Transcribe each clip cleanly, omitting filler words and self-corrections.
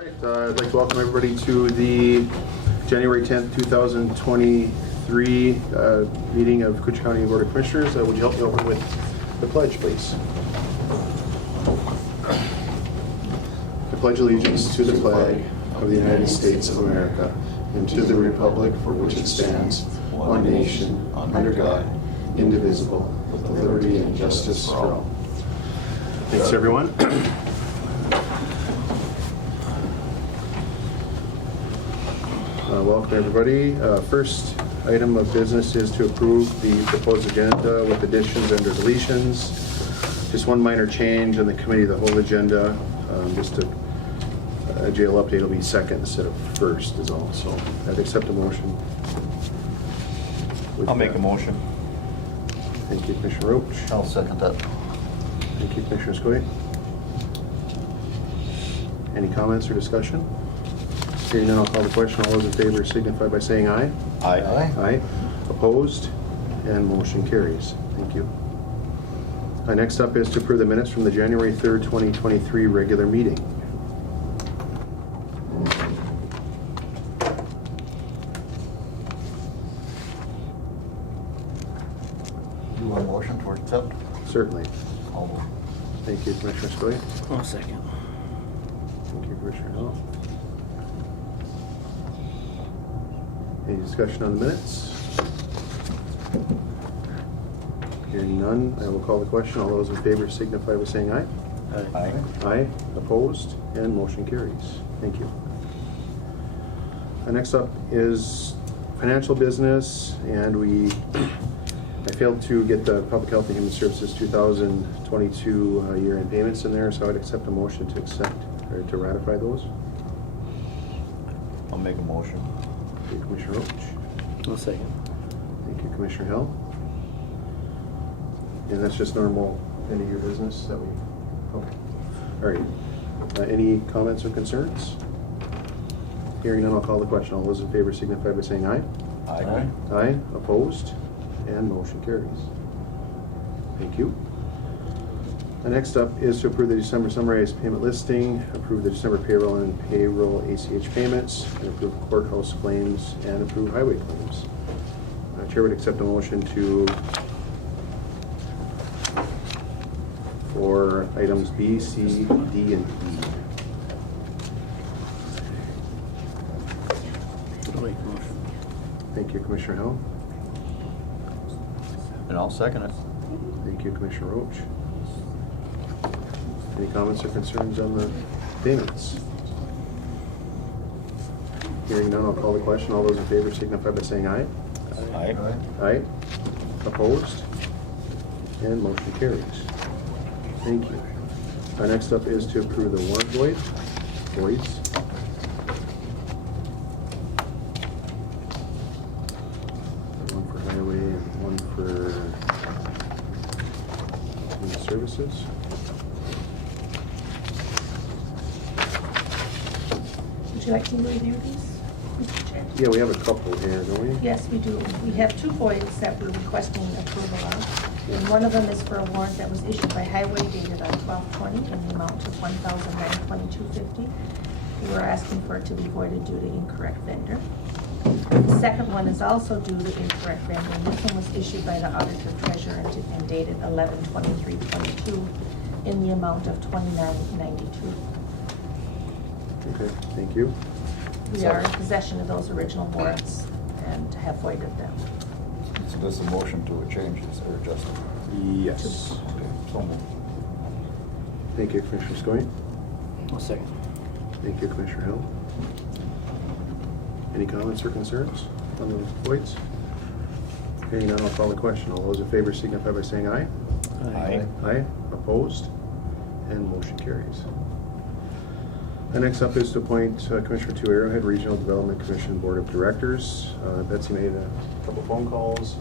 I'd like to welcome everybody to the January 10th, 2023 meeting of Koochiching County Board of Commissioners. Would you help me open with the pledge, please? I pledge allegiance to the flag of the United States of America and to the republic for which it stands, one nation, under God, indivisible, with liberty and justice for all. Thanks, everyone. Welcome, everybody. First item of business is to approve the proposed agenda with additions and deletions. Just one minor change in the committee of the whole agenda. Just a jail update will be second instead of first is all. So I'd accept a motion. I'll make a motion. Thank you, Commissioner Roach. I'll second that. Thank you, Commissioner Skoye. Any comments or discussion? Hearing none, I'll call the question. All those in favor signify by saying aye. Aye. Aye. Opposed? And motion carries. Thank you. Next up is to approve the minutes from the January 3rd, 2023 regular meeting. You want a motion to accept? Certainly. I'll move. Thank you, Commissioner Skoye. I'll second. Thank you, Commissioner Hill. Any discussion on the minutes? Hearing none, I will call the question. All those in favor signify by saying aye. Aye. Aye. Opposed? And motion carries. Thank you. Next up is financial business, and I failed to get the Public Health and Human Services 2022 year-end payments in there, so I would accept a motion to accept or to ratify those. I'll make a motion. Thank you, Commissioner Roach. I'll second. Thank you, Commissioner Hill. And that's just normal end of your business that we, okay. All right. Any comments or concerns? Hearing none, I'll call the question. All those in favor signify by saying aye. Aye. Aye. Opposed? And motion carries. Thank you. Next up is to approve the December summarized payment listing, approve the December payroll and payroll ACH payments, and approve courthouse claims, and approve highway claims. Chair would accept a motion for items B, C, D, and E. I'll make a motion. Thank you, Commissioner Hill. And I'll second it. Thank you, Commissioner Roach. Any comments or concerns on the payments? Hearing none, I'll call the question. All those in favor signify by saying aye. Aye. Aye. Opposed? And motion carries. Thank you. Next up is to approve the warrant voids. One for highway and one for human services. Would you like to review these, Mr. Chair? Yeah, we have a couple here, don't we? Yes, we do. We have two voids that we're requesting approval of. And one of them is for a warrant that was issued by Highway dated on 12/20 in the amount of $1,922.50. We were asking for it to be voided due to incorrect vendor. The second one is also due to incorrect vendor, and this one was issued by the auditor treasurer and dated 11/23/22 in the amount of $29.92. Okay, thank you. We are in possession of those original warrants and have voided them. So this is a motion to change this or adjust it? Yes. Okay, so moved. Thank you, Commissioner Skoye. I'll second. Thank you, Commissioner Hill. Any comments or concerns on the voids? Hearing none, I'll call the question. All those in favor signify by saying aye. Aye. Aye. Opposed? And motion carries. Next up is to appoint Commissioner to Arrowhead Regional Development Commission Board of Directors. Betsy made a couple phone calls,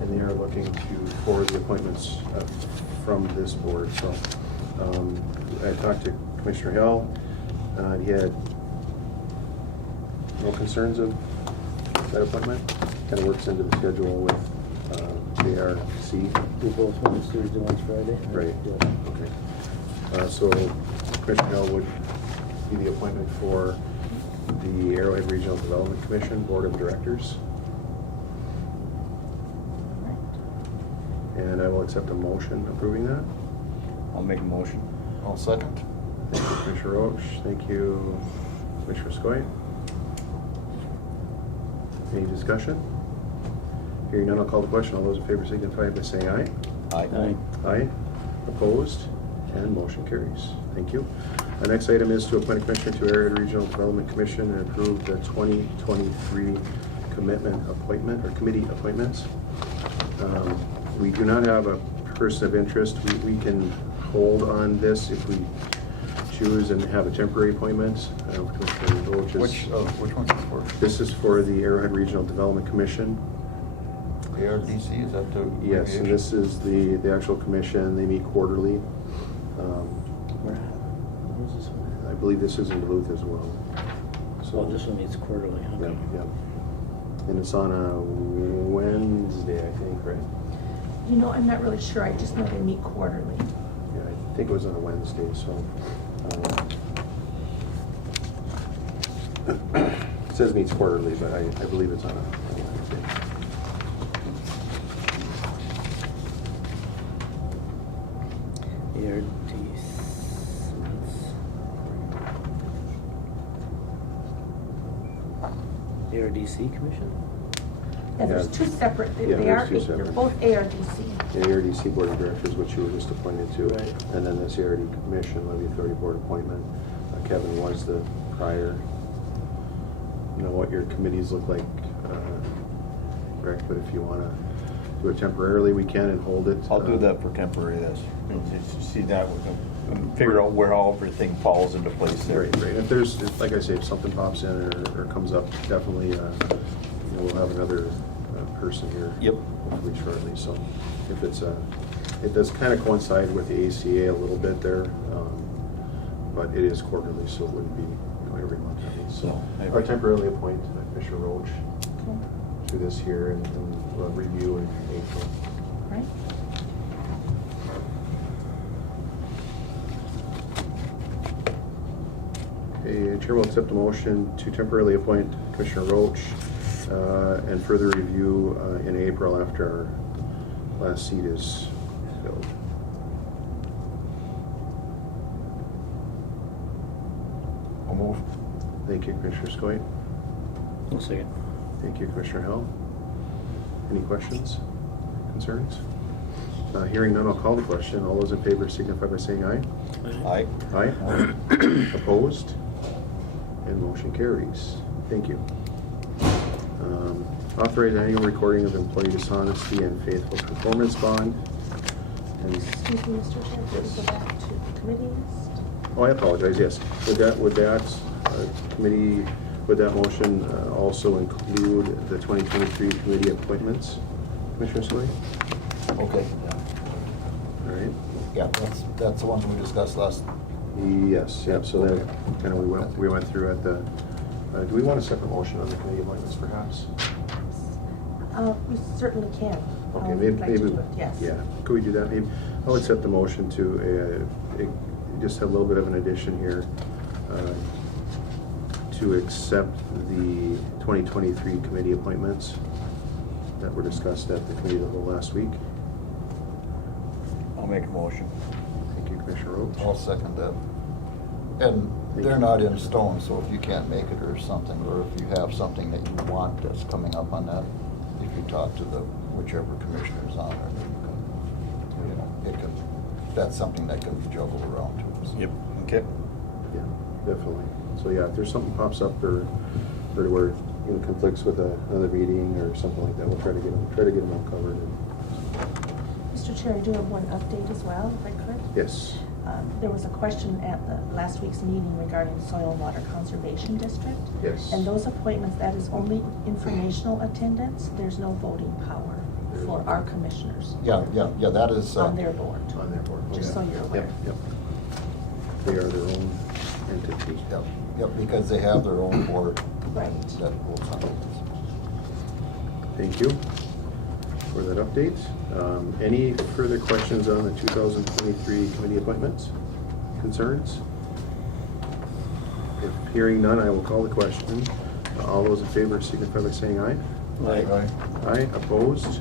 and they are looking to forward the appointments from this board. So I talked to Commissioner Hill. He had no concerns of that appointment. Kind of works into the schedule with JRC. We both, one's Thursday, one's Friday. Right. Yeah. Okay. So Commissioner Hill would be the appointment for the Arrowhead Regional Development Commission Board of Directors. And I will accept a motion approving that. I'll make a motion. I'll second. Thank you, Commissioner Roach. Thank you, Commissioner Skoye. Any discussion? Hearing none, I'll call the question. All those in favor signify by saying aye. Aye. Aye. Opposed? And motion carries. Thank you. Our next item is to appoint a commissioner to Arrowhead Regional Development Commission and approve the 2023 commitment appointment or committee appointments. We do not have a person of interest. We can hold on this if we choose and have a temporary appointment. Commissioner Roach is- Which one's this for? This is for the Arrowhead Regional Development Commission. ARDC, is that the? Yes, and this is the actual commission. They meet quarterly. Where's this one? I believe this is in Duluth as well. So this one meets quarterly, Yeah, okay. yeah. And it's on a Wednesday, I think, right? You know, I'm not really sure. I just know they meet quarterly. Yeah, I think it was on a Wednesday, so. It says meets quarterly, but I believe it's on a Wednesday. ARDC Commission? Yeah, there's Yeah. two separate, Yeah, they there's are, two they're separate. both ARDC. The ARDC Board of Directors, which you were just appointed to. Right. And then this ARD Commission, Levy Authority Board appointment. Kevin was the prior. You know what your committees look like, Greg, but if you want to do it temporarily, we can and hold it. I'll do that for temporary, this. See that, we can figure out where all everything falls into place there. Right, right. If there's, like I say, if something pops in or comes up, definitely, we'll have another person here. Yep. Hopefully shortly, so if it's, it does kind of coincide with the ACA a little bit there, but it is quarterly, so it wouldn't be, every month at least. So I'll temporarily appoint Commissioner Roach to this here and we'll review in April. Right? Okay, Chair will accept a motion to temporarily appoint Commissioner Roach and further review in April after our last seat is filled. I'll move. Thank you, Commissioner Skoye. I'll second. Thank you, Commissioner Hell. Any questions, concerns? Hearing none, I'll call the question. All those in favor signify by saying aye. Aye. Aye. Opposed? And motion carries. Thank you. Authorize annual recording of employee dishonesty and faithful performance bond. And, Excuse me, Mr. Chair, could we go back to the committee list? oh, I apologize, yes. Would that committee, would that motion also include the 2023 committee appointments, Commissioner Skoye? Okay, All right. yeah, that's the ones we discussed last. Yes, yeah, so that kind of we went through at the, do we want a separate motion on the committee appointments perhaps? We certainly can. Okay, We'd like to maybe, do it, yes. yeah, could we do that? Maybe, I'll accept the motion to, just have a little bit of an addition here, to accept the 2023 committee appointments that were discussed at the committee of the whole last week. I'll make a motion. Thank you, Commissioner Roach. I'll second that. And they're not in stone, so if you can't make it or something, or if you have something that you want that's coming up on that, if you talk to the whichever commissioner's on there, then you can, it can, that's something that can be juggled around too. So. Yep. Okay. Yeah, definitely. So yeah, if there's something pops up or where, conflicts with another meeting or something like that, we'll try to get them all covered. Mr. Chair, I do have one update as well, if I could. Yes. There was a question at the last week's meeting regarding Soil and Water Conservation District. Yes. And those appointments, that is only informational attendance. There's no voting power for our commissioners. Yeah, that is. On their board. On their board. Just so you're aware. Yep. They are their own entity. Yep, because they have their own board Right. that votes on it. Thank you for that update. Any further questions on the 2023 committee appointments? Concerns? Hearing none, I will call the question. All those in favor signify by saying aye. Aye. Aye, opposed?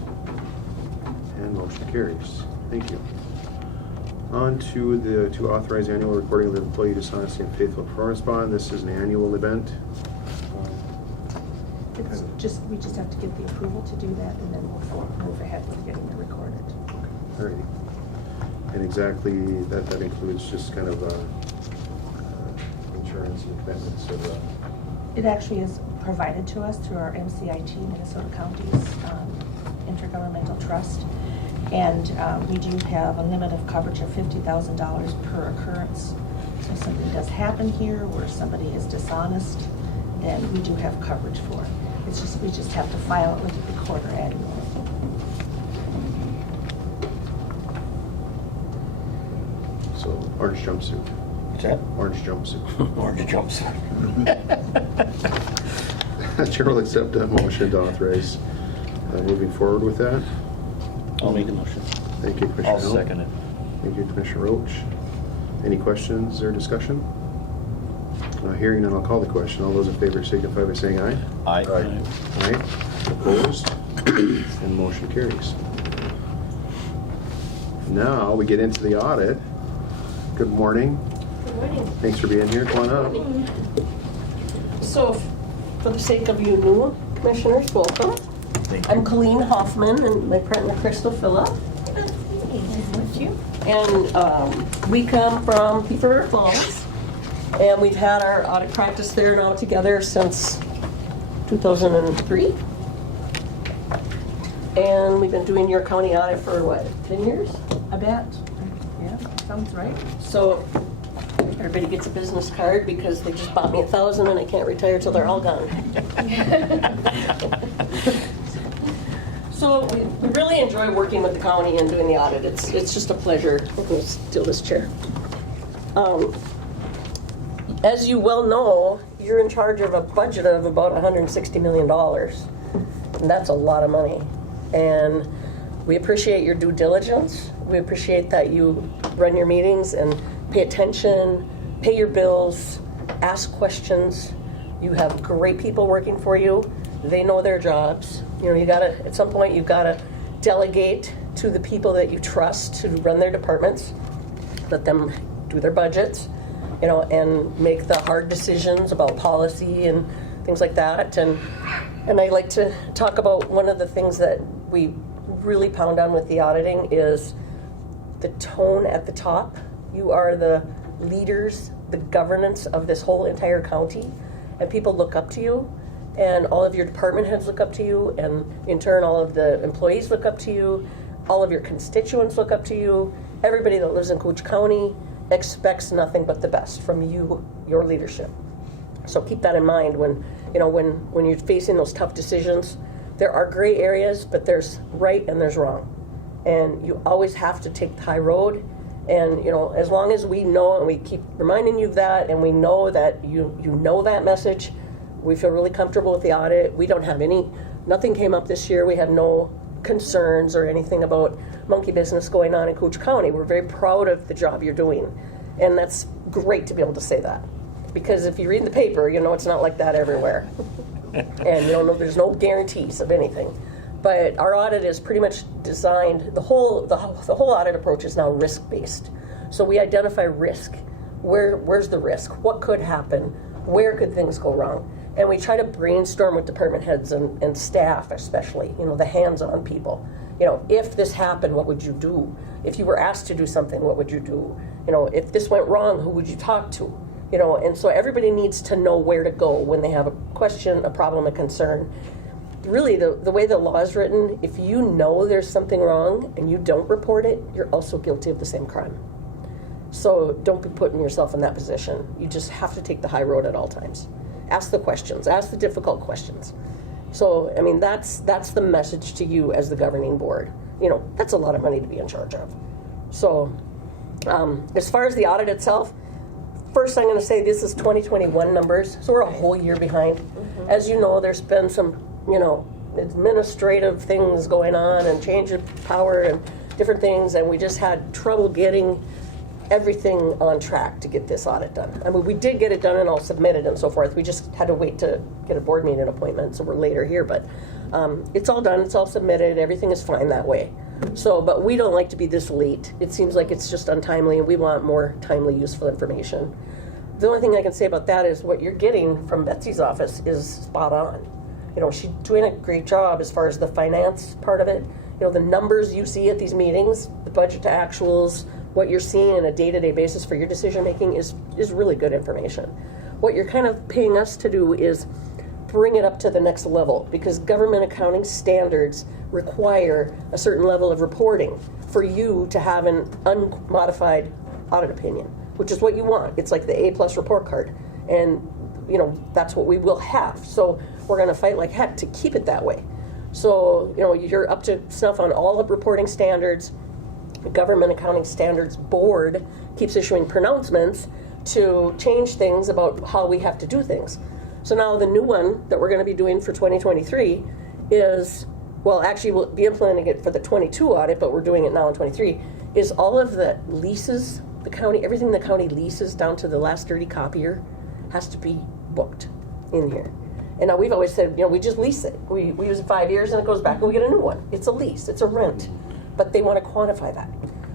And motion carries. Thank you. On to authorize annual recording of the employee dishonesty and faithful performance bond. This is an annual event. It's just, we just have to get the approval to do that, and then we'll move ahead with getting it recorded. All right. And exactly, that includes just kind of insurance and commitments of It actually is provided to us through our MCIT, Minnesota Counties Intergovernmental Trust. And we do have a limit of coverage of $50,000 per occurrence. So if something does happen here where somebody is dishonest, then we do have coverage for it. It's just, we just have to file it with the recorder annually. so orange jumpsuit. What's that? Orange jumpsuit. Orange jumpsuit. Chair will accept a motion to authorize moving forward with that. I'll make a motion. Thank you, Commissioner I'll Hill. second it. Thank you, Commissioner Roach. Any questions or discussion? Hearing none, I'll call the question. All those in favor signify by saying aye. Aye. Aye. Opposed? And motion carries. Now we get into the audit. Good morning. Good morning. Thanks for being here. Come on up. So, for the sake of you new commissioners, welcome. Thank I'm you. Colleen Hoffman and my partner Crystal Phillip. With you? And we come from Peace River Falls. And we've had our audit practice there now together since 2003. And we've been doing your county audit for what, 10 years? I bet. Yeah, sounds right. So everybody gets a business card because they just bought me 1,000 and I can't retire till they're all gone. So we really enjoy working with the county and doing the audit. It's just a pleasure. I'm going to steal this chair. As you well know, you're in charge of a budget of about $160 million. And that's a lot of money. And we appreciate your due diligence. We appreciate that you run your meetings and pay attention, pay your bills, ask questions. You have great people working for you. They know their jobs. You know, you gotta, at some point, you've gotta delegate to the people that you trust to run their departments. Let them do their budgets, you know, and make the hard decisions about policy and things like that. And I like to talk about one of the things that we really pound on with the auditing is the tone at the top. You are the leaders, the governance of this whole entire county, and people look up to you, and all of your department heads look up to you, and in turn all of the employees look up to you, all of your constituents look up to you. Everybody that lives in Cooch County expects nothing but the best from you, your leadership. So keep that in mind when you're facing those tough decisions. There are gray areas, but there's right and there's wrong. And you always have to take the high road. And, you know, as long as we know and we keep reminding you of that and we know that you know that message, we feel really comfortable with the audit. We don't have nothing came up this year. We have no concerns or anything about monkey business going on in Cooch County. We're very proud of the job you're doing. And that's great to be able to say that. Because if you read the paper, you know it's not like that everywhere. And you don't know, there's no guarantees of anything. But our audit is pretty much designed, the whole audit approach is now risk-based. So we identify risk. Where's the risk? What could happen? Where could things go wrong? And we try to brainstorm with department heads and staff especially, you know, the hands-on people. You know, if this happened, what would you do? If you were asked to do something, what would you do? You know, if this went wrong, who would you talk to? You know, and so everybody needs to know where to go when they have a question, a problem, a concern. Really, the way the law is written, if you know there's something wrong and you don't report it, you're also guilty of the same crime. So don't be putting yourself in that position. You just have to take the high road at all times. Ask the questions. Ask the difficult questions. So, I mean, that's the message to you as the governing board. You know, that's a lot of money to be in charge of. So, as far as the audit itself, first I'm going to say this is 2021 numbers, so we're a whole year behind. Mm-hmm. As you know, there's been some, you know, administrative things going on and change of power and different things, and we just had trouble getting everything on track to get this audit done. I mean, we did get it done and all submitted and so forth. We just had to wait to get a board meeting appointment, so we're later here. But it's all done, it's all submitted, everything is fine that way. So, but we don't like to be this late. It seems like it's just untimely, and we want more timely, useful information. The only thing I can say about that is what you're getting from Betsy's office is spot on. You know, she's doing a great job as far as the finance part of it. You know, the numbers you see at these meetings, the budget to actuals, what you're seeing on a day-to-day basis for your decision making is really good information. What you're kind of paying us to do is bring it up to the next level, because government accounting standards require a certain level of reporting for you to have an unmodified audit opinion, which is what you want. It's like the A+ report card, and you know, that's what we will have. So we're going to fight like heck to keep it that way. So, you know, you're up to snuff on all the reporting standards. The Government Accounting Standards Board keeps issuing pronouncements to change things about how we have to do things. So now the new one that we're going to be doing for 2023 is, well, actually we'll be implementing it for the 22 audit, but we're doing it now in 23, is all of the leases, the county, everything the county leases down to the last dirty copier has to be booked in here. And now we've always said, you know, we just lease it. We use it 5 years and it goes back and we get a new one. It's a lease, it's a rent, but they want to quantify that.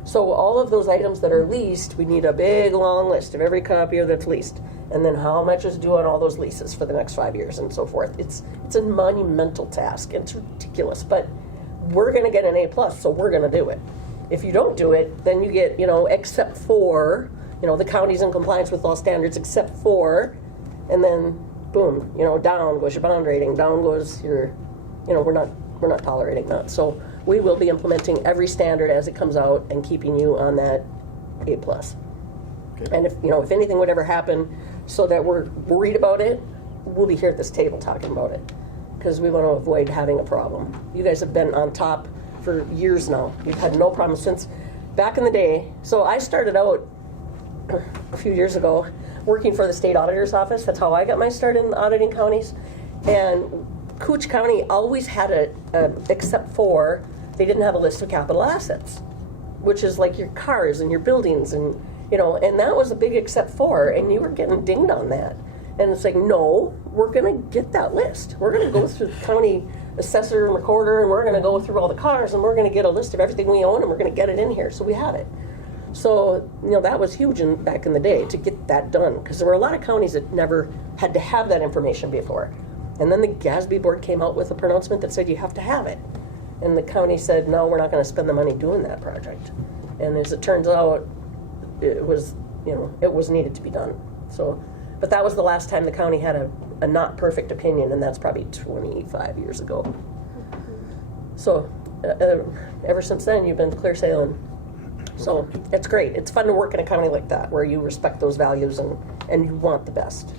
So all of those items that are leased, we need a big long list of every copier that's leased, and then how much is due on all those leases for the next 5 years and so forth. It's a monumental task. It's ridiculous, but we're going to get an A+, so we're going to do it. If you don't do it, then you get, you know, except for, you know, the county's in compliance with all standards except for, and then boom, you know, down goes your bond rating, down goes your, you know, we're not tolerating that. So we will be implementing every standard as it comes out and keeping you on that A+. Okay. And if, you know, if anything would ever happen so that we're worried about it, we'll be here at this table talking about it, because we want to avoid having a problem. You guys have been on top for years now. You've had no problem since back in the day. So I started out a few years ago working for the state auditor's office. That's how I got my start in auditing counties. And Cooch County always had except for they didn't have a list of capital assets, which is like your cars and your buildings, and you know, and that was a big except for, and you were getting dinged on that. And it's like, no, we're going to get that list. We're going to go through the county assessor and recorder, and we're going to go through all the cars, and we're going to get a list of everything we own, and we're going to get it in here. So we have it. So, you know, that was huge back in the day to get that done, because there were a lot of counties that never had to have that information before. And then the GASB board came out with a pronouncement that said you have to have it. And the county said, no, we're not going to spend the money doing that project. And as it turns out, it was, you know, it was needed to be done. So, but that was the last time the county had a not perfect opinion, and that's probably 25 years ago. So, ever since then, you've been clear sailing. So it's great. It's fun to work in a county like that, where you respect those values and you want the best.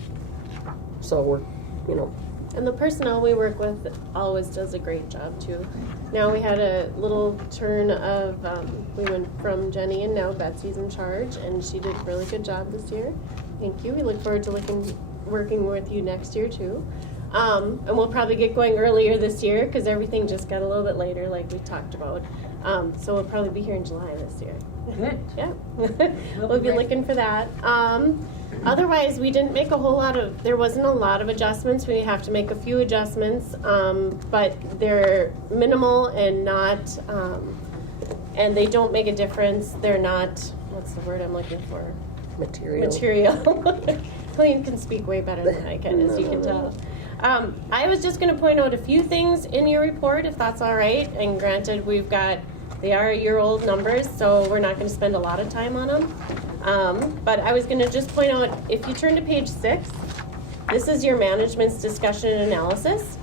So we're, you know. And the personnel we work with always does a great job too. Now we had a little turn of, we went from Jenny and now Betsy's in charge, and she did a really good job this year. Thank you. We look forward to working with you next year too. And we'll probably get going earlier this year because everything just got a little bit later, like we talked about. So we'll probably be here in July this year. Good. Yeah. We'll be looking for that. Otherwise, we didn't make there wasn't a lot of adjustments. We have to make a few adjustments, but they're minimal and not, and they don't make a difference. They're not, what's the word I'm looking for? Material. Colleen can speak way better than I can, as you can tell. I was just going to point out a few things in your report, if that's all right. And granted, they are year-old numbers, so we're not going to spend a lot of time on them. But I was going to just point out, if you turn to page 6, this is your management's discussion and analysis.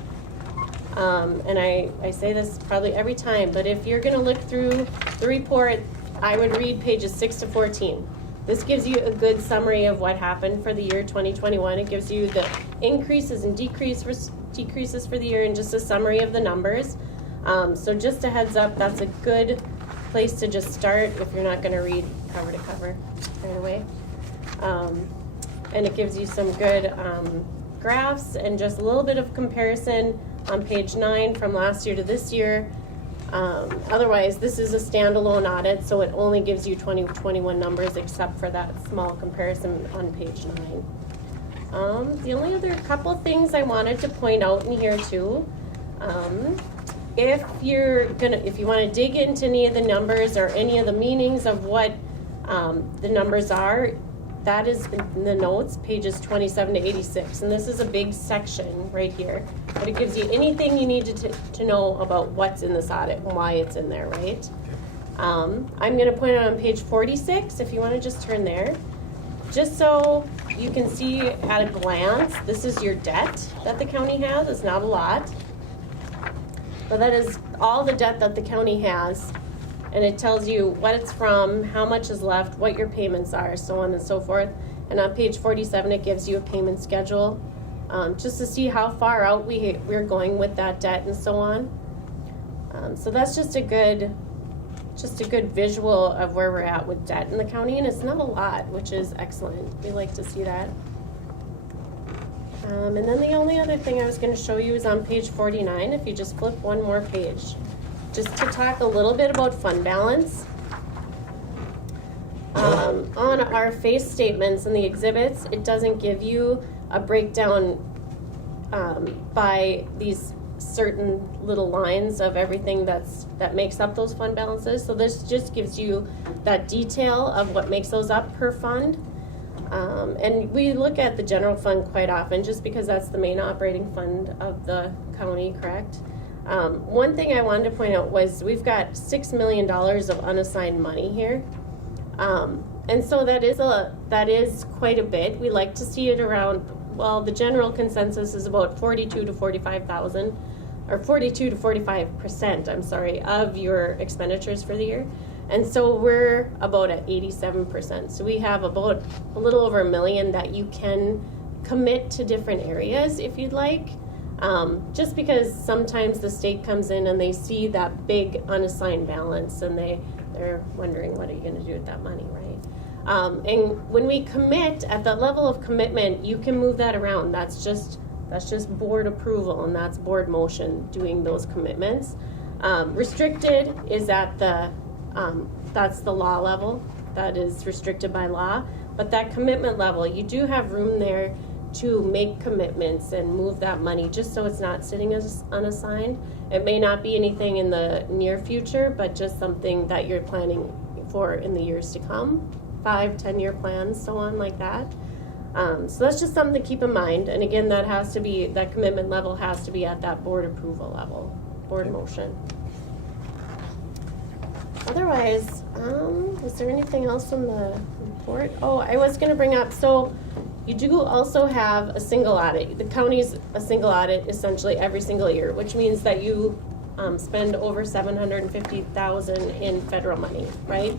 And I say this probably every time, but if you're going to look through the report, I would read pages 6 to 14. This gives you a good summary of what happened for the year 2021. It gives you the increases and decreases for the year and just a summary of the numbers. So just a heads up, that's a good place to just start if you're not going to read cover to cover right away. And it gives you some good graphs and just a little bit of comparison on page 9 from last year to this year. Otherwise, this is a standalone audit, so it only gives you 2021 numbers except for that small comparison on page 9. The only other couple things I wanted to point out in here too, if you want to dig into any of the numbers or any of the meanings of what the numbers are, that is in the notes, pages 27 to 86. And this is a big section right here, but it gives you anything you need to know about what's in this audit and why it's in there, right? I'm going to point out on page 46, if you want to just turn there, just so you can see at a glance, this is your debt that the county has. It's not a lot, but that is all the debt that the county has. And it tells you what it's from, how much is left, what your payments are, so on and so forth. And on page 47, it gives you a payment schedule, just to see how far out we're going with that debt and so on. So that's just a good visual of where we're at with debt in the county, and it's not a lot, which is excellent. We like to see that. And then the only other thing I was going to show you is on page 49, if you just flip one more page. Just to talk a little bit about fund balance. On our face statements and the exhibits, it doesn't give you a breakdown by these certain little lines of everything that makes up those fund balances. So this just gives you that detail of what makes those up per fund. And we look at the general fund quite often just because that's the main operating fund of the county, correct? One thing I wanted to point out was we've got $6 million of unassigned money here. And so that is quite a bit. We like to see it around, well, the general consensus is about 42 to 45,000, or 42 to 45%, I'm sorry, of your expenditures for the year. And so we're about at 87%. So we have about a little over $1 million that you can commit to different areas if you'd like. Just because sometimes the state comes in and they see that big unassigned balance and they're wondering, what are you going to do with that money, right? And when we commit at that level of commitment, you can move that around. That's just board approval, and that's board motion doing those commitments. Restricted is at that's the law level. That is restricted by law. But that commitment level, you do have room there to make commitments and move that money just so it's not sitting as unassigned. It may not be anything in the near future, but just something that you're planning for in the years to come, 5-10-year plans, so on like that. So that's just something to keep in mind. And again, that commitment level has to be at that board approval level, board motion. Otherwise, was there anything else in the report? Oh, I was going to bring up, so you do also have a single audit. The county's a single audit essentially every single year, which means that you spend over $750,000 in federal money, right?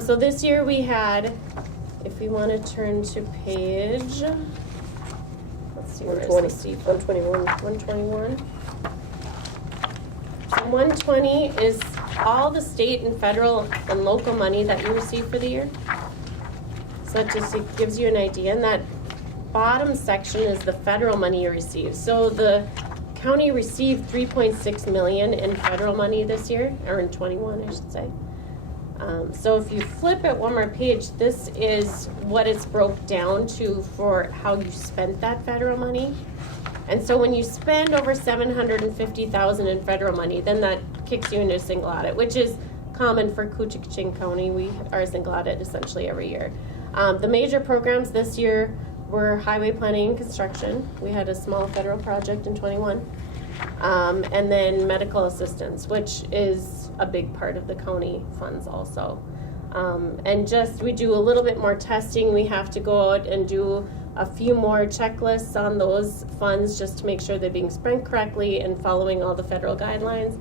So this year we had, if we want to turn to page, let's see, where is the 121. So 120 is all the state and federal and local money that you receive for the year. So it gives you an idea. And that bottom section is the federal money you receive. So the county received $3.6 million in federal money this year, or in 21, I should say. So if you flip it one more page, this is what it's broke down to for how you spent that federal money. And so when you spend over $750,000 in federal money, then that kicks you into a single audit, which is common for Koochiching County. We are a single audit essentially every year. The major programs this year were highway planning and construction. We had a small federal project in 21. And then medical assistance, which is a big part of the county funds also. And we do a little bit more testing. We have to go out and do a few more checklists on those funds just to make sure they're being spent correctly and following all the federal guidelines.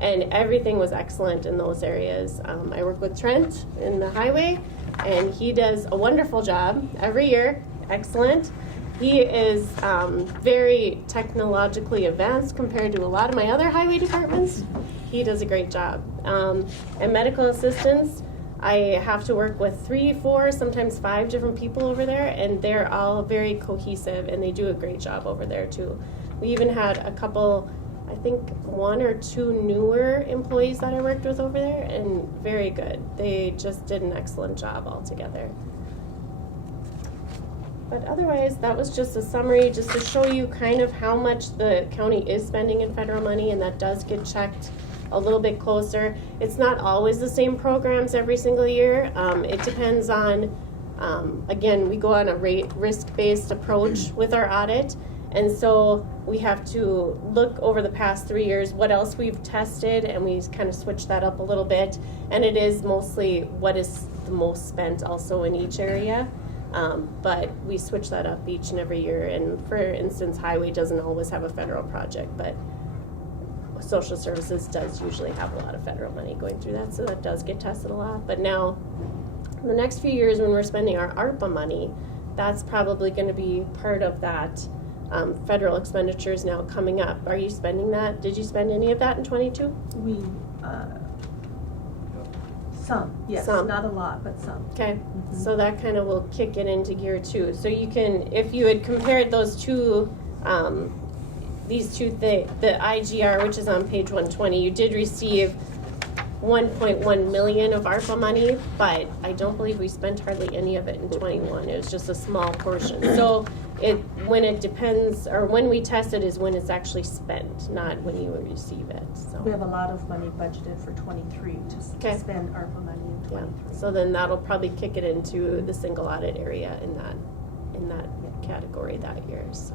And everything was excellent in those areas. I work with Trent in the highway, and he does a wonderful job every year. Excellent. He is very technologically advanced compared to a lot of my other highway departments. He does a great job. And medical assistance, I have to work with 3, 4, sometimes 5 different people over there, and they're all very cohesive, and they do a great job over there too. We even had a couple I think 1 or 2 newer employees that I worked with over there, and very good. They just did an excellent job altogether. But otherwise, that was just a summary, just to show you kind of how much the county is spending in federal money, and that does get checked a little bit closer. It's not always the same programs every single year. It depends on, again, we go on a risk-based approach with our audit, and so we have to look over the past 3 years what else we've tested, and we kind of switch that up a little bit. And it is mostly what is the most spent also in each area. But we switch that up each and every year. And for instance, highway doesn't always have a federal project, but social services does usually have a lot of federal money going through that, so that does get tested a lot. But now, in the next few years when we're spending our ARPA money, that's probably going to be part of that federal expenditures now coming up. Are you spending that? Did you spend any of that in 22? We, some, yes, Some. not a lot, but some. Okay, so that kind of will kick it into gear too. So you can, if you had compared those two, these two things, the IGR, which is on page 120, you did receive 1.1 million of ARPA money, but I don't believe we spent hardly any of it in 21. It was just a small portion. So when it depends, or when we test it is when it's actually spent, not when you receive it, so. We have a lot of money budgeted for 23 Okay. to spend ARPA money in Yeah, 23. so then that'll probably kick it into the single audit area in that category that year, so.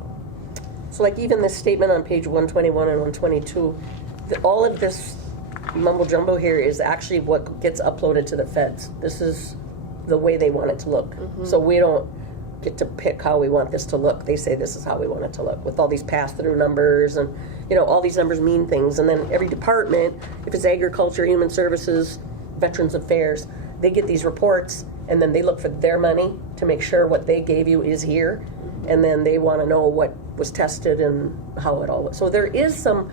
So like even this statement on page 121 and 122, all of this mumbo jumbo here is actually what gets uploaded to the feds. This is the way they want it to look. So we don't get to pick how we want this to look. They say this is how we want it to look, with all these pass-through numbers, and all these numbers mean things. And then every department, if it's agriculture, human services, veterans affairs, they get these reports, and then they look for their money to make sure what they gave you is here, and then they want to know what was tested and how it all was. So there is some,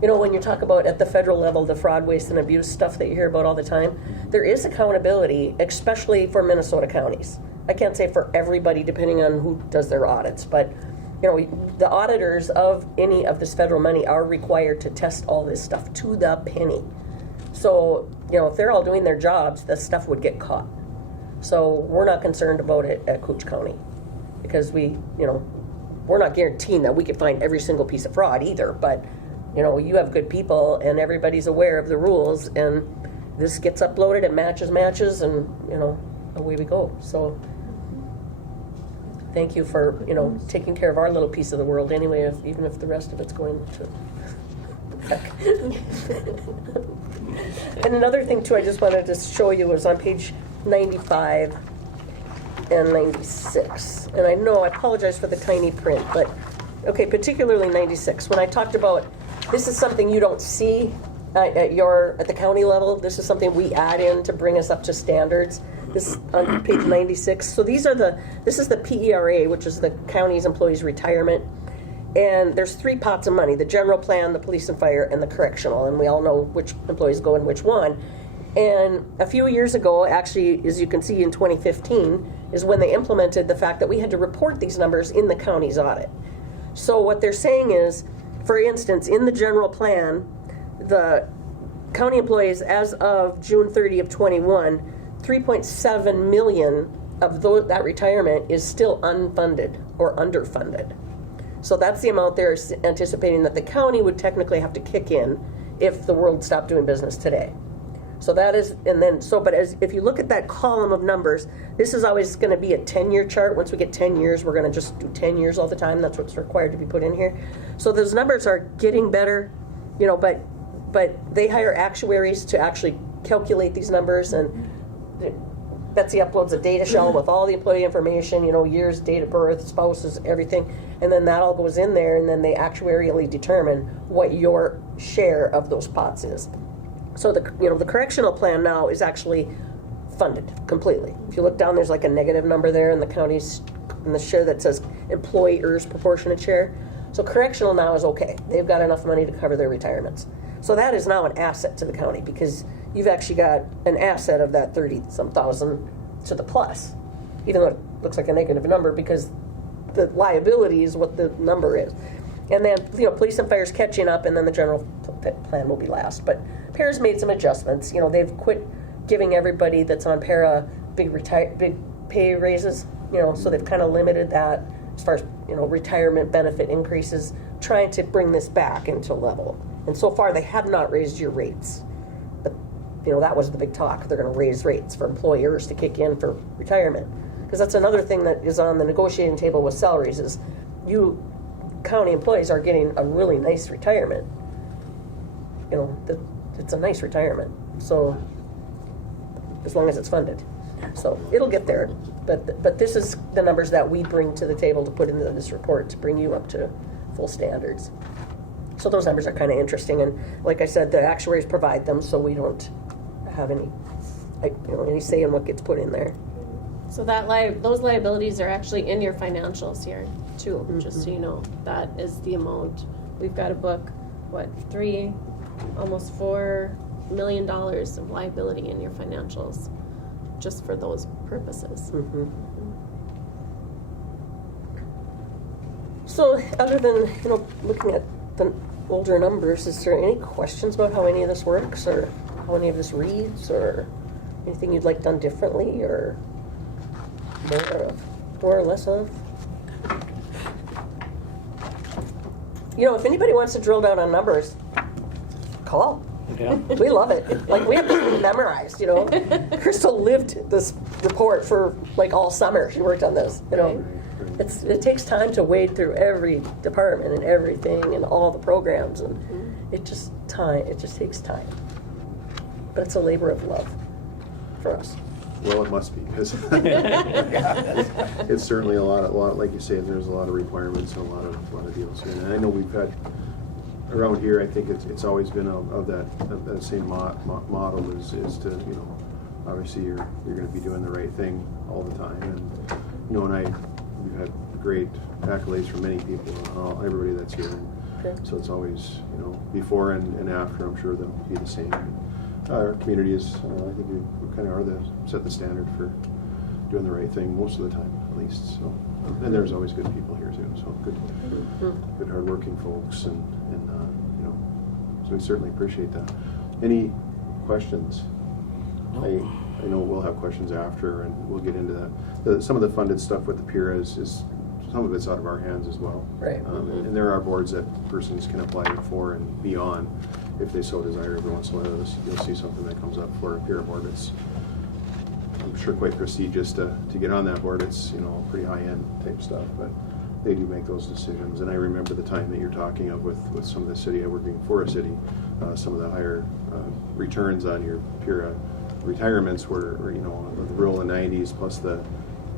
when you talk about at the federal level, the fraud, waste, and abuse stuff that you hear about all the time, there is accountability, especially for Minnesota counties. I can't say for everybody, depending on who does their audits, but the auditors of any of this federal money are required to test all this stuff to the penny. So, if they're all doing their jobs, the stuff would get caught. So we're not concerned about it at Cooch County, because we're not guaranteeing that we can find every single piece of fraud either, but you have good people and everybody's aware of the rules, and this gets uploaded, it matches, and away we go. So thank you for taking care of our little piece of the world anyway, even if the rest of it's going to heck. And another thing too I just wanted to show you was on page 95 and 96, and I apologize for the tiny print, but okay, particularly 96, when I talked about this is something you don't see at the county level. This is something we add in to bring us up to standards. This on page 96. So this is the PERA, which is the county's employees' retirement. And there's 3 pots of money: the general plan, the police and fire, and the correctional. And we all know which employees go in which one. And a few years ago, actually, as you can see in 2015, is when they implemented the fact that we had to report these numbers in the county's audit. So what they're saying is, for instance, in the general plan, the county employees as of June 30 of 21, 3.7 million of that retirement is still unfunded or underfunded. So that's the amount they're anticipating that the county would technically have to kick in if the world stopped doing business today. So that is, if you look at that column of numbers, this is always going to be a 10-year chart. Once we get 10 years, we're going to just do 10 years all the time. That's what's required to be put in here. So those numbers are getting better, but they hire actuaries to actually calculate these numbers, and Betsy uploads a data shell with all the employee information, years, date of birth, spouses, everything, and then that all goes in there, and then they actuarially determine what your share of those pots is. So the correctional plan now is actually funded completely. If you look down, there's like a negative number there in the county's, in the share that says employers' proportionate share. So correctional now is okay. They've got enough money to cover their retirements. So that is now an asset to the county, because you've actually got an asset of that 30-some thousand to the plus, even though it looks like a negative number, because the liability is what the number is. And then, police and fire's catching up, and then the general plan will be last. But para's made some adjustments. They've quit giving everybody that's on para big pay raises. So they've kind of limited that as far as retirement benefit increases, trying to bring this back into level. And so far, they have not raised your rates. But that was the big talk. They're going to raise rates for employers to kick in for retirement, because that's another thing that is on the negotiating table with salaries is you county employees are getting a really nice retirement. It's a nice retirement. So as long as it's funded. So it'll get there. But this is the numbers that we bring to the table to put into this report to bring you up to full standards. So those numbers are kind of interesting. And like I said, the actuaries provide them, so we don't have any say in what gets put in there. So those liabilities are actually in your financials here too, just so you know. That is the amount. We've got to book, almost $4 million of liability in your financials just for those purposes. So other than, looking at the older numbers, is there any questions about how any of this works or how any of this reads or anything you'd like done differently or more or less of? If anybody wants to drill down on numbers, call. Yeah. We love it. Like, we have this memorized, Crystal lived this report for all summer. She worked on this, It takes time to wade through every department and everything and all the programs, and it just takes time. But it's a labor of love for us. Well, it must be, because it's certainly a lot, like you say, there's a lot of requirements and a lot of deals here. And I know we've had, around here, I think it's always been of that same model is to, obviously you're going to be doing the right thing all the time. And, we've had great accolades from many people, everybody that's here. Okay. So it's always, before and after, I'm sure they'll be the same. Our community is, I think we kind of set the standard for doing the right thing most of the time, at least. So, and there's always good people here too. So good hardworking folks, and so we certainly appreciate that. Any questions? I know we'll have questions after, and we'll get into that. Some of the funded stuff with the PIRA is some of it's out of our hands as well. Right. And there are boards that persons can apply for and beyond, if they so desire. Every once in a while, you'll see something that comes up for a PIRA board. It's, I'm sure, quite prestigious to get on that board. It's pretty high-end type stuff, but they do make those decisions. And I remember the time that you're talking of with some of the city, working for a city, some of the higher returns on your PIRA retirements were the rural in the 90s plus the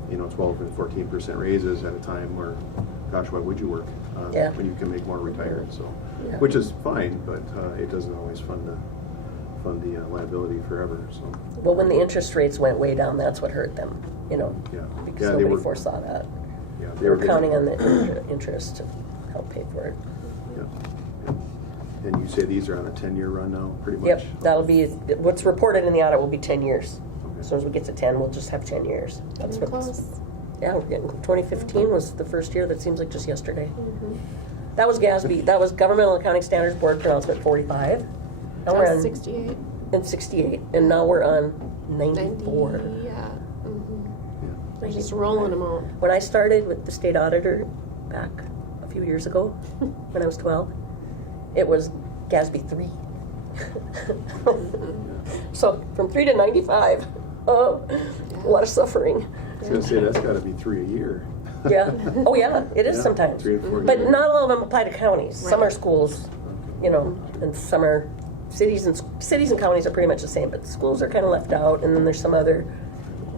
12 and 14% raises at a time where, gosh, why would you work when you can make more retired? So, which is fine, but it doesn't always fund the liability forever. So, well, when the interest rates went way down, that's what hurt them. Because nobody foresaw that. Yeah, they were counting on the interest to help pay for it. Yeah. And you say these are on a 10-year run now, pretty much? Yep, that'll be what's reported in the audit will be 10 years. Okay. As soon as we get to 10, we'll just have 10 years. That's Getting what. close. Yeah, we're getting. 2015 was the first year. That seems like just yesterday. That was GASB. That was Governmental Accounting Standards Board pronouncement 45. Now we're on 68. and 68, and now we're on 94. 90, yeah. Yeah. They're just rolling them out. When I started with the state auditor back a few years ago, when I was 12, it was GASB 3. So from 3 to 95, a lot of suffering. I was going to say, that's got to be 3 a year. Yeah. Oh, yeah. It is sometimes. 3 and 4 But years. not all of them apply to counties. Some Right. are schools, and some are cities and counties are pretty much the same. But schools are kind of left out, and then there's some other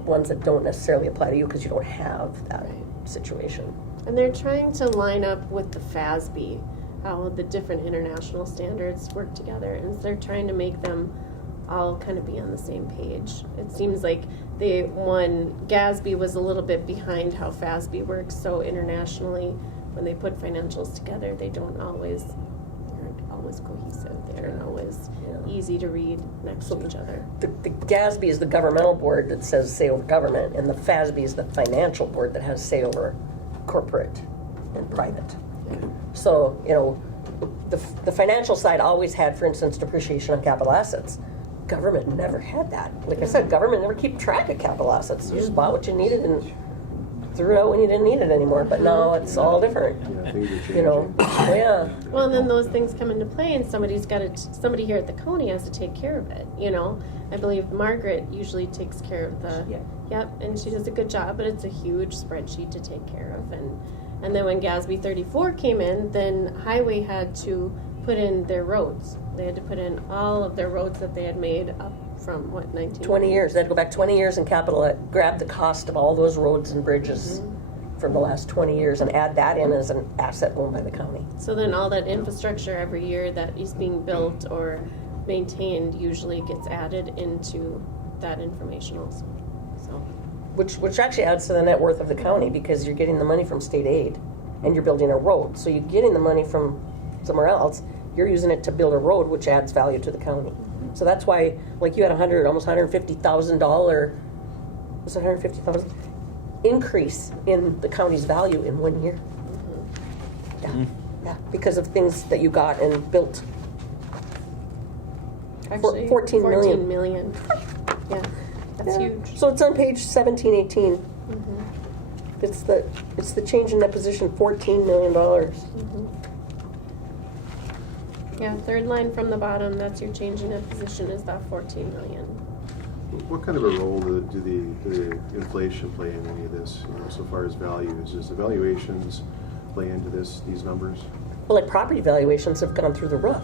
ones that don't necessarily apply to you because you don't have that situation. And they're trying to line up with the FASB, how the different international standards work together, and they're trying to make them all kind of be on the same page. It seems like GASB was a little bit behind how FASB works, so internationally, when they put financials together, they aren't always cohesive. They aren't always easy to read next to each other. The GASB is the governmental board that says say over government, and the FASB is the financial board that has say over corporate and private. So, the financial side always had, for instance, depreciation on capital assets. Government never had that. Like I said, government never keep track of capital assets. You just bought what you needed and threw it out when you didn't need it anymore. But now it's all different. Yeah, things are changing. Yeah. Well, and then those things come into play, and somebody here at the county has to take care of it. I believe Margaret usually takes care of the. Yeah. Yep, and she does a good job, but it's a huge spreadsheet to take care of. And then when GASB 34 came in, then Highway had to put in their roads. They had to put in all of their roads that they had made up from 20 years. They had to go back 20 years in capital, grab the cost of all those roads and bridges from the last 20 years and add that in as an asset owned by the county. So then all that infrastructure every year that is being built or maintained usually gets added into that information also. So Which actually adds to the net worth of the county because you're getting the money from state aid and you're building a road. So you're getting the money from somewhere else, you're using it to build a road, which adds value to the county. So that's why, like you had almost $150,000, was it $150,000 increase in the county's value in 1 year? Yeah, because of things that you got and built. actually, 14 million. 14 million. Yeah, that's huge. So it's on page 17, 18. It's the change in that position, $14 million. Yeah, third line from the bottom, that's your change in that position is that 14 million. What kind of a role do the inflation play in any of this, so far as values? Does the valuations play into these numbers? Well, like property valuations have gone through the roof.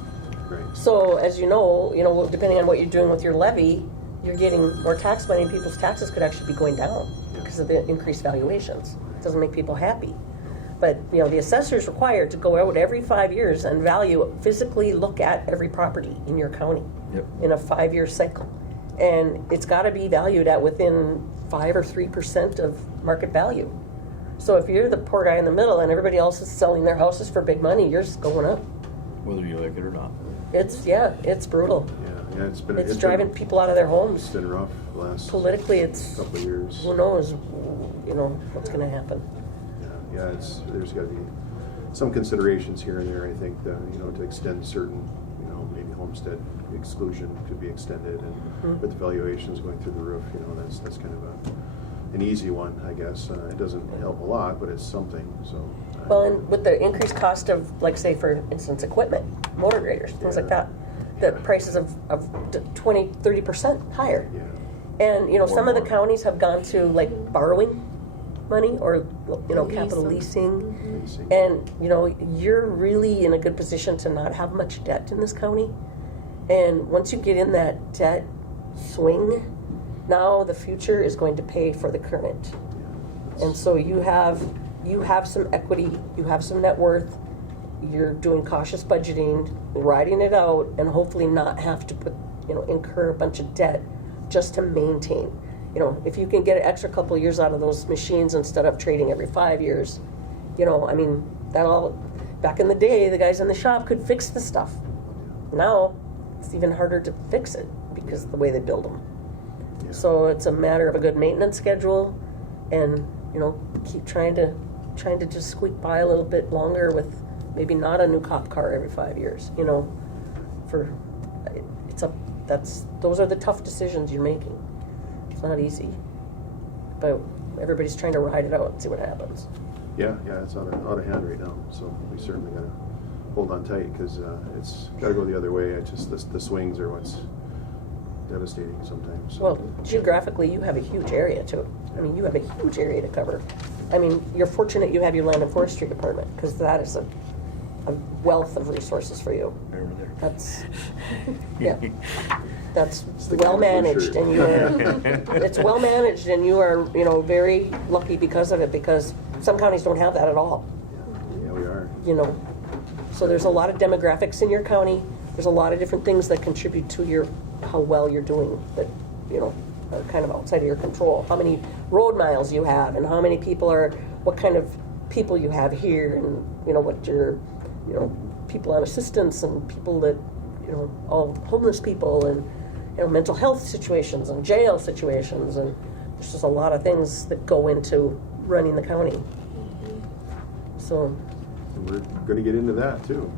Right. So as you know, depending on what you're doing with your levy, you're getting more tax money. People's taxes could actually be going down because of the increased valuations. It doesn't make people happy. But the assessor is required to go out every 5 years and physically look at every property in your county in a 5-year cycle, and it's got to be valued at within 5 or 3% of market value. So if you're the poor guy in the middle and everybody else is selling their houses for big money, yours is going up. Whether you like it or not. It's brutal. Yeah, It's driving people out of their It's homes. been rough the last Politically, it's couple of years. who knows, what's going to happen. Yeah, there's got to be some considerations here and there. I think to extend certain, maybe homestead exclusion could be extended, and with the valuations going through the roof, that's kind of an easy one, I guess. It doesn't help a lot, but it's something. So. Well, and with the increased cost of, like, say, for instance, equipment, motor graders, things like that, the prices of 20, 30% higher. Yeah. And, some of the counties have gone to, like, borrowing money or, capital leasing. Leasing. And, you're really in a good position to not have much debt in this county. And once you get in that debt swing, now the future is going to pay for the current. And so you have some equity, you have some net worth, you're doing cautious budgeting, riding it out, and hopefully not have to incur a bunch of debt just to maintain. If you can get an extra couple of years out of those machines instead of trading every 5 years, back in the day, the guys in the shop could fix the stuff. Now, it's even harder to fix it because of the way they build them. Yeah. So it's a matter of a good maintenance schedule and, keep trying to just squeak by a little bit longer with maybe not a new cop car every 5 years, those are the tough decisions you're making. It's not easy, but everybody's trying to ride it out and see what happens. Yeah, it's out of hand right now. So we certainly got to hold on tight because it's got to go the other way. It's just the swings are what's devastating sometimes. So. Well, geographically, you have a huge area too. I mean, you have a huge area to cover. I mean, you're fortunate you have your land and forestry department because that is a wealth of resources for you. That's that's well managed, and it's well managed, and you are very lucky because of it. Because some counties don't have that at all. Yeah, we are. So there's a lot of demographics in your county. There's a lot of different things that contribute to how well you're doing that are kind of outside of your control. How many road miles you have, and how many people what kind of people you have here, and what your people on assistance and people that all homeless people and mental health situations and jail situations, and there's just a lot of things that go into running the county. So And we're gonna get into that too.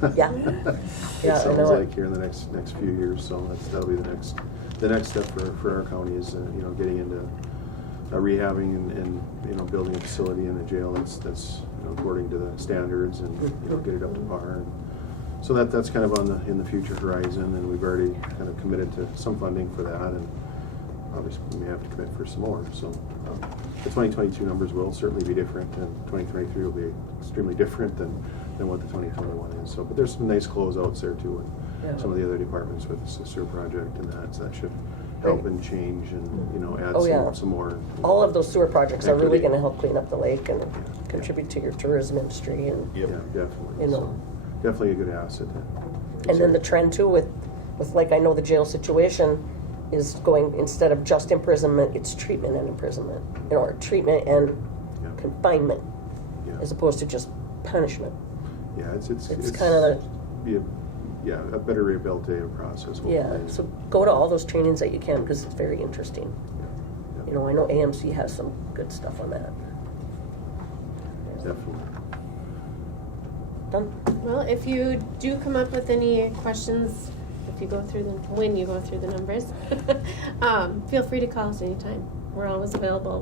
So. Yeah. It Yeah, I sounds know it. like here in the next few years, so that'll be the next step for our county is, getting into rehabbing and building a facility in a jail that's according to the standards and, get it up to par. And so that's kind of in the future horizon, and we've already kind of committed to some funding for that, and obviously we may have to commit for some more. So the 2022 numbers will certainly be different, and 2023 will be extremely different than what the 2021 is. So, but there's some nice closeouts there too, and some of the other departments with the sewer project and that, so that should help and change and, add Oh, yeah. some more. All of those sewer projects are really activity. gonna help clean up the lake and contribute to your tourism industry and, Yeah, definitely. You know. So, definitely a good asset. and then the trend too with like, I know the jail situation is going, instead of just imprisonment, it's treatment and imprisonment, or treatment and Yeah. confinement, Yeah. as opposed to just punishment. Yeah, it's kind of be a better rehabilitative process. Yeah, hopefully. so go to all those trainings that you can, because it's very interesting. Yeah. I know AMC has some good stuff on that. Definitely. Done? Well, if you do come up with any questions, if you go through when you go through the numbers, feel free to call us anytime. We're always available.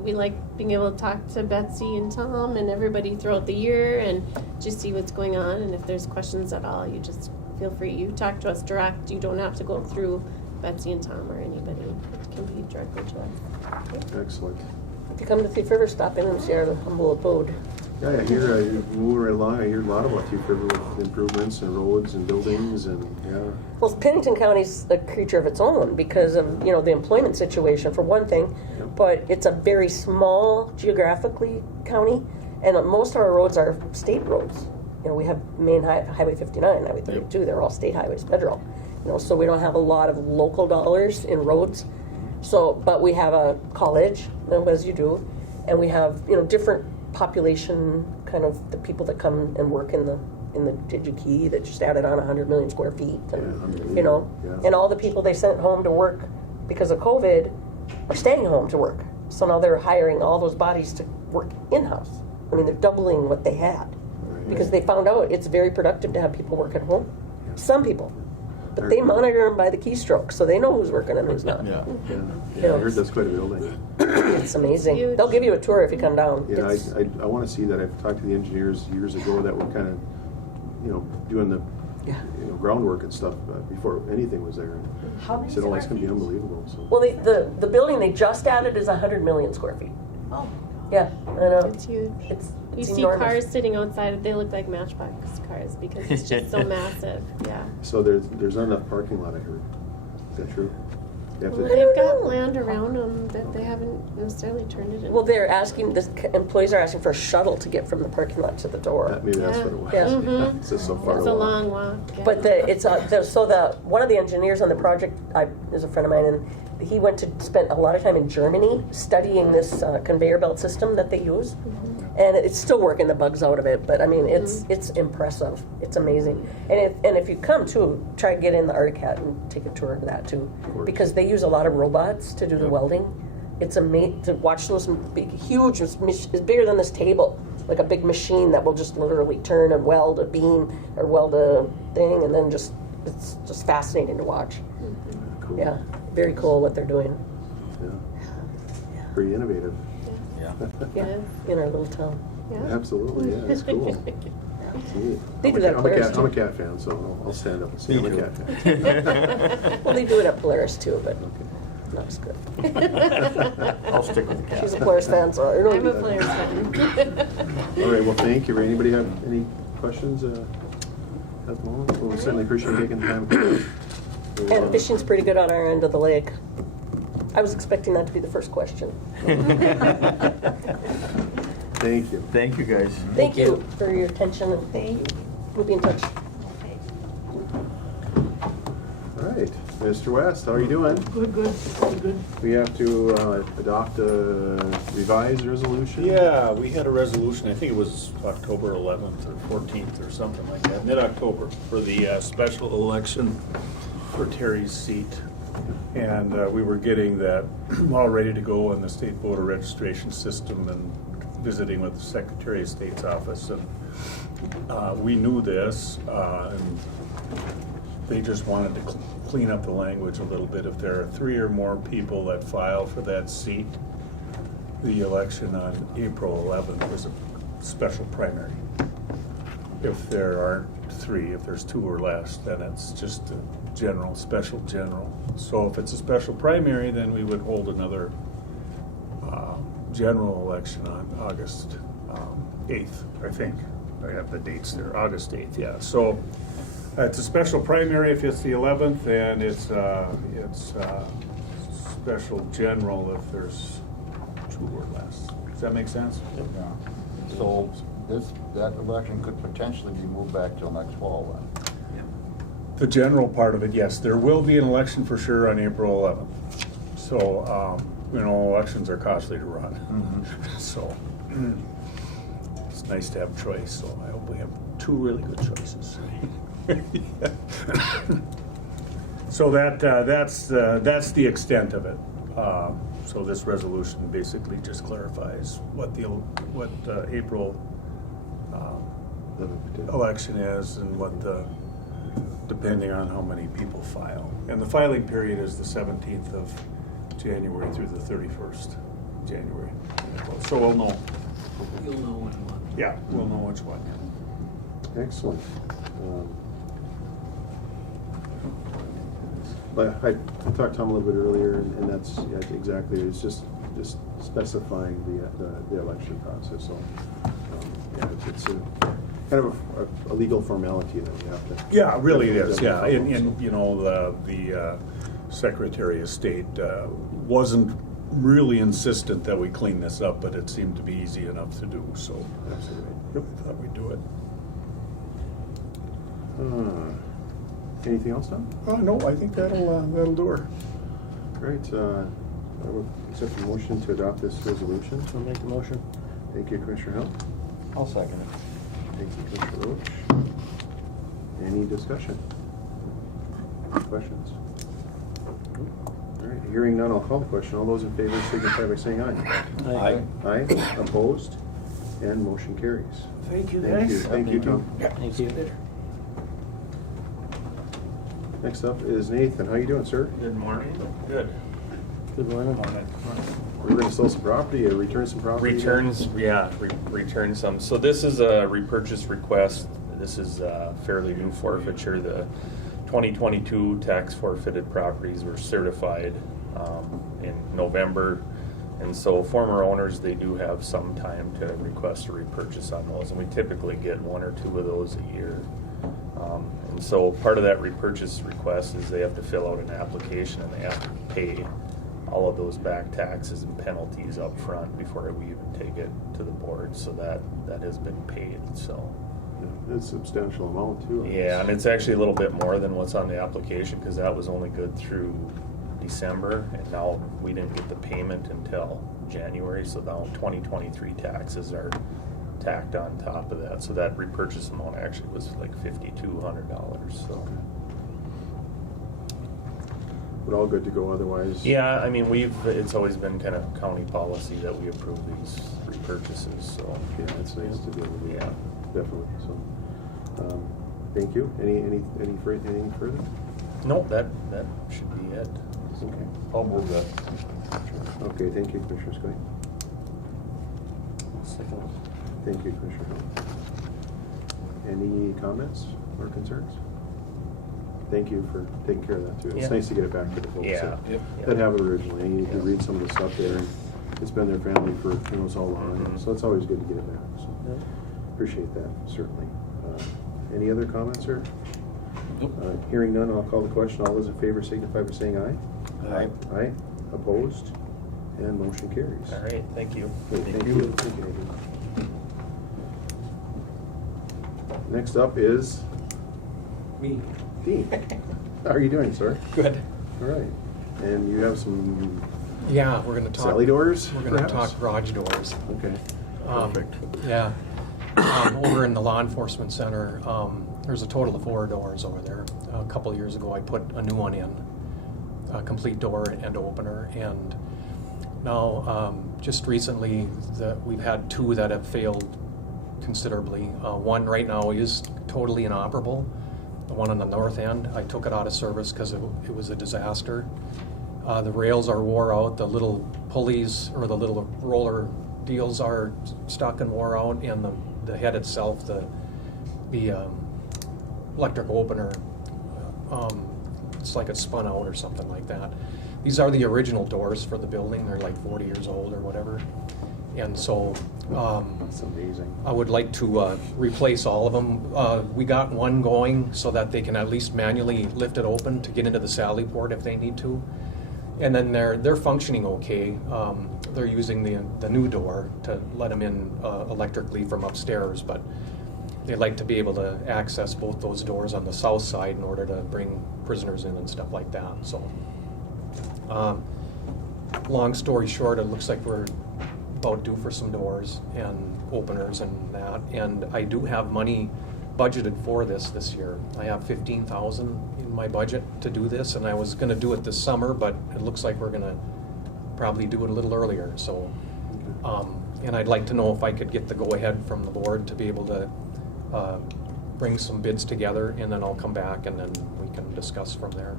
We like being able to talk to Betsy and Tom and everybody throughout the year and just see what's going on. And if there's questions at all, you just feel free. You talk to us direct. You don't have to go through Betsy and Tom or anybody. It can be directly to us. Excellent. If you come to Thief River, stop in and see our humble abode. Yeah, I hear, moving right along, I hear a lot about Thief River with improvements and roads and buildings and, yeah. Well, Pennington County's a creature of its own because of, the employment situation, for one thing, Yep. but it's a very small geographically county, and most of our roads are state roads. We have main Highway 59, Highway 32, they're all state highways, federal. So we don't have a lot of local dollars in roads. So, but we have a college, as you do, and we have, different population, kind of the people that come and work in the Koochiching that just added on 100 million square feet, and, Yeah. and all the people they sent home to work because of COVID are staying home to work. So now they're hiring all those bodies to work in-house. I mean, they're doubling what they had because they found out it's very productive to have people work at home. Some people. But they monitor them by the keystroke, so they know who's working and who's not. Yeah. Yeah, I heard that's quite a building. It's amazing. Huge. They'll give you a tour if you come down. Yeah, It's- I want to see that. I've talked to the engineers years ago that were kind of, doing the, Yeah. groundwork and stuff before anything was there. How He many said, "Oh, it's square going to be feet? unbelievable." So. Well, the building they just added is 100 million square feet. Oh, Yeah, I know. It's huge. It's You see enormous. cars sitting outside, they look like Matchbox cars because it's just so massive. Yeah. So there's not enough parking lot, I heard. Is that true? You have Well, to, they've got land around them that they haven't necessarily turned it into. Well, they're asking, employees are asking for a shuttle to get from the parking lot to the door. maybe that's Yeah. what it was. Yeah. Mhm. It's just so far It's a along. long walk. Yeah. But one of the engineers on the project is a friend of mine, and he spent a lot of time in Germany studying this conveyor belt system that they use, and it's still working the bugs out of it. But I mean, it's impressive. It's amazing. And if you come too, try to get in the Articat and take a tour of that too, course. because they use a lot of robots to do the welding. It's amazing to watch those big, huge. It's bigger than this table. Like a big machine that will just literally turn and weld a beam or weld a thing, and then it's just fascinating to watch. Cool. Yeah, very cool what they're doing. Yeah. Pretty innovative. Yeah. Yeah, in our little town. Yeah. Absolutely, yeah, it's cool. It's neat. They do that at Polaris, I'm a too. cat fan, so I'll stand up and say I'm a Me cat too. fan. Well, they do it at Polaris too, but Okay. not as good. I'll stick with the cat. She's a Polaris fan, so I I'm really a Polaris fan. All right, well, thank you. Anybody have any questions at the moment? Well, we certainly appreciate you taking the time. And fishing's pretty good on our end of the lake. I was expecting that to be the first question. Thank you. Thank you, guys. Thank you for your attention. thank you. We'll be in touch. Okay. All right, Mr. West, how are you doing? Good. We have to adopt a revised resolution? Yeah, we had a resolution, I think it was October 11th or 14th or something like that, mid-October, for the special election for Terry's seat. And we were getting that all ready to go in the state voter registration system and visiting with the Secretary of State's office, and we knew this, and they just wanted to clean up the language a little bit. If there are 3 or more people that file for that seat, the election on April 11th is a special primary. If there aren't 3, if there's 2 or less, then it's just a general, special general. So if it's a special primary, then we would hold another general election on August 8th, I think. I have the dates there, August 8th, yeah. So it's a special primary if it's the 11th, and it's special general if there's 2 or less. Does that make sense? Yeah. So that election could potentially be moved back till next fall then. The general part of it, yes. There will be an election for sure on April 11th. So, elections are costly to run. So, it's nice to have choice. So I hope we have 2 really good choices. So that's the extent of it. So this resolution basically just clarifies what April election is and what depending on how many people file. And the filing period is the 17th of January through the 31st January. So we'll know. You'll know when what. Yeah, we'll know which one. Excellent. But I talked to Tom a little bit earlier, and that's exactly, it's just specifying the election process. So, it's a kind of a legal formality that we have to. Yeah, it really is, yeah. And the Secretary of State wasn't really insistent that we clean this up, but it seemed to be easy enough to do, so Absolutely. I thought we'd do it. Anything else, Tom? No, I think that'll do her. All right, I will accept a motion to adopt this resolution. I'll make the motion. Thank you, Commissioner Hill. I'll second it. Thank you, Commissioner Roach. Any discussion? Questions? All right, hearing none, I'll call the question. All those in favor signify by saying aye. Aye. Aye, opposed, and motion carries. Thank you, Thank you, guys. thank you, Tom. Thank you. Next up is Nathan. How you doing, sir? Good morning. Good. Good morning. We're going to sell some property, or return some property? Return some. So this is a repurchase request. This is fairly new forfeiture. The 2022 tax forfeited properties were certified in November. And so former owners, they do have some time to request a repurchase on those. And we typically get 1 or 2 of those a year. And so part of that repurchase request is they have to fill out an application and they have to pay all of those back taxes and penalties up front before we even take it to the board. So that has been paid. So That's a substantial amount, too. yeah, and it's actually a little bit more than what's on the application because that was only good through December, and now we didn't get the payment until January. So now 2023 taxes are tacked on top of that. So that repurchase amount actually was like $5,200. So. But all good to go otherwise? Yeah, I mean, it's always been kind of county policy that we approve these repurchases, so. Yeah, it's nice to be able to do Yeah. that, definitely. So, thank you. Anything further? No, that should be it. Okay. I'll move that. Okay, thank you, Commissioner Scully. Second. Thank you, Commissioner Hill. Any comments or concerns? Thank you for taking care of that, too. It's Yeah. nice to get it back to the folks Yeah. that have it originally. And you can read some of the stuff there, and it's been their family for who knows how long. Mhm. So it's always good to get it back. So appreciate that, certainly. Any other comments, sir? Nope. Hearing none, I'll call the question. All those in favor signify by saying aye. Aye. Aye. Opposed? And motion carries. All right, thank you. Okay, thank you. Thank you, Nathan. Next up is Me. Dean. How are you doing, sir? Good. All right. And you have some Yeah, we're gonna talk. Sally doors? We're gonna perhaps? talk garage doors. Okay. Perfect. Yeah. Over in the law enforcement center, there's a total of 4 doors over there. A couple of years ago, I put a new one in, a complete door and opener, and now just recently, we've had 2 that have failed considerably. One right now is totally inoperable. The one on the north end, I took it out of service because it was a disaster. The rails are wore out, the little pulleys or the little roller deals are stuck and wore out, and the head itself, the electric opener, it's like it spun out or something like that. These are the original doors for the building. They're like 40 years old or whatever. And so That's amazing. I would like to replace all of them. We got one going so that they can at least manually lift it open to get into the sally port if they need to. And then they're functioning okay. They're using the new door to let them in electrically from upstairs, but they like to be able to access both those doors on the south side in order to bring prisoners in and stuff like that. So, long story short, it looks like we're about due for some doors and openers and that. And I do have money budgeted for this year. I have $15,000 in my budget to do this, and I was going to do it this summer, but it looks like we're going to probably do it a little earlier. So, and I'd like to know if I could get the go-ahead from the board to be able to bring some bids together, and then I'll come back and then we can discuss from there.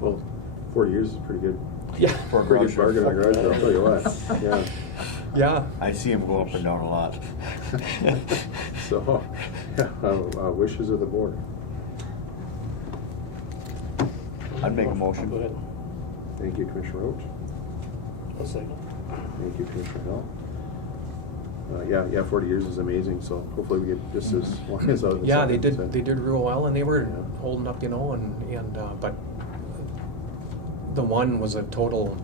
Well, 4 years is pretty good. Yeah. For a Pretty good grocery bargain on garage, I'll tell you what. Yeah. Yeah. I see them go up and down a lot. So, yeah, wishes of the board. I'd make a motion. Go ahead. Thank you, Commissioner Roach. A second. Thank you, Commissioner Hill. Yeah, 40 years is amazing, so hopefully we get just as long as out. Yeah, they did real well, and they were holding up, but the one was a total,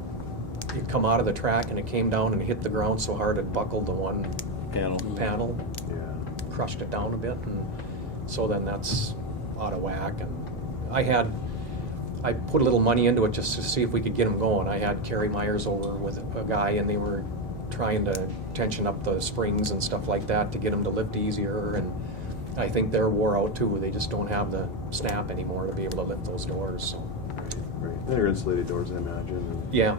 it come out of the track and it came down and hit the ground so hard it buckled the one panel, Yeah. crushed it down a bit, and so then that's out of whack. And I put a little money into it just to see if we could get them going. I had Kerry Myers over with a guy, and they were trying to tension up the springs and stuff like that to get them to lift easier, and I think they're wore out too. They just don't have the snap anymore to be able to lift those doors. So. Right. They're insulated doors, I imagine. And, Yeah.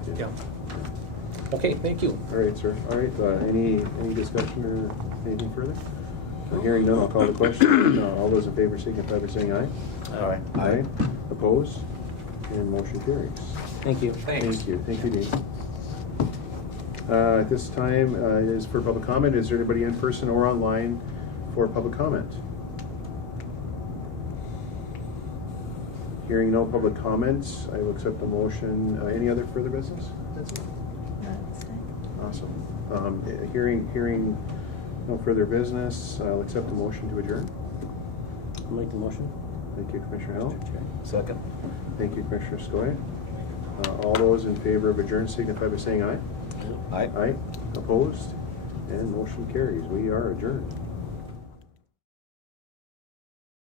Okay, thank you. All right, sir. All right, any discussion or anything further? Hearing none, I'll call the question. All those in favor signify by saying aye. Aye. Aye. Opposed? And motion carries. Thank you. Thank you. Thank you, Dean. At this time is for public comment. Is there anybody in person or online for public comment? Hearing no public comments, I will accept the motion. Any other further business? That's it. Awesome. Hearing no further business, I'll accept the motion to adjourn. I'll make the motion. Thank you, Commissioner Hill. Second. Thank you, Commissioner Skoye. All those in favor of adjourn signify by saying aye. Aye. Aye. Opposed? And motion carries. We are adjourned.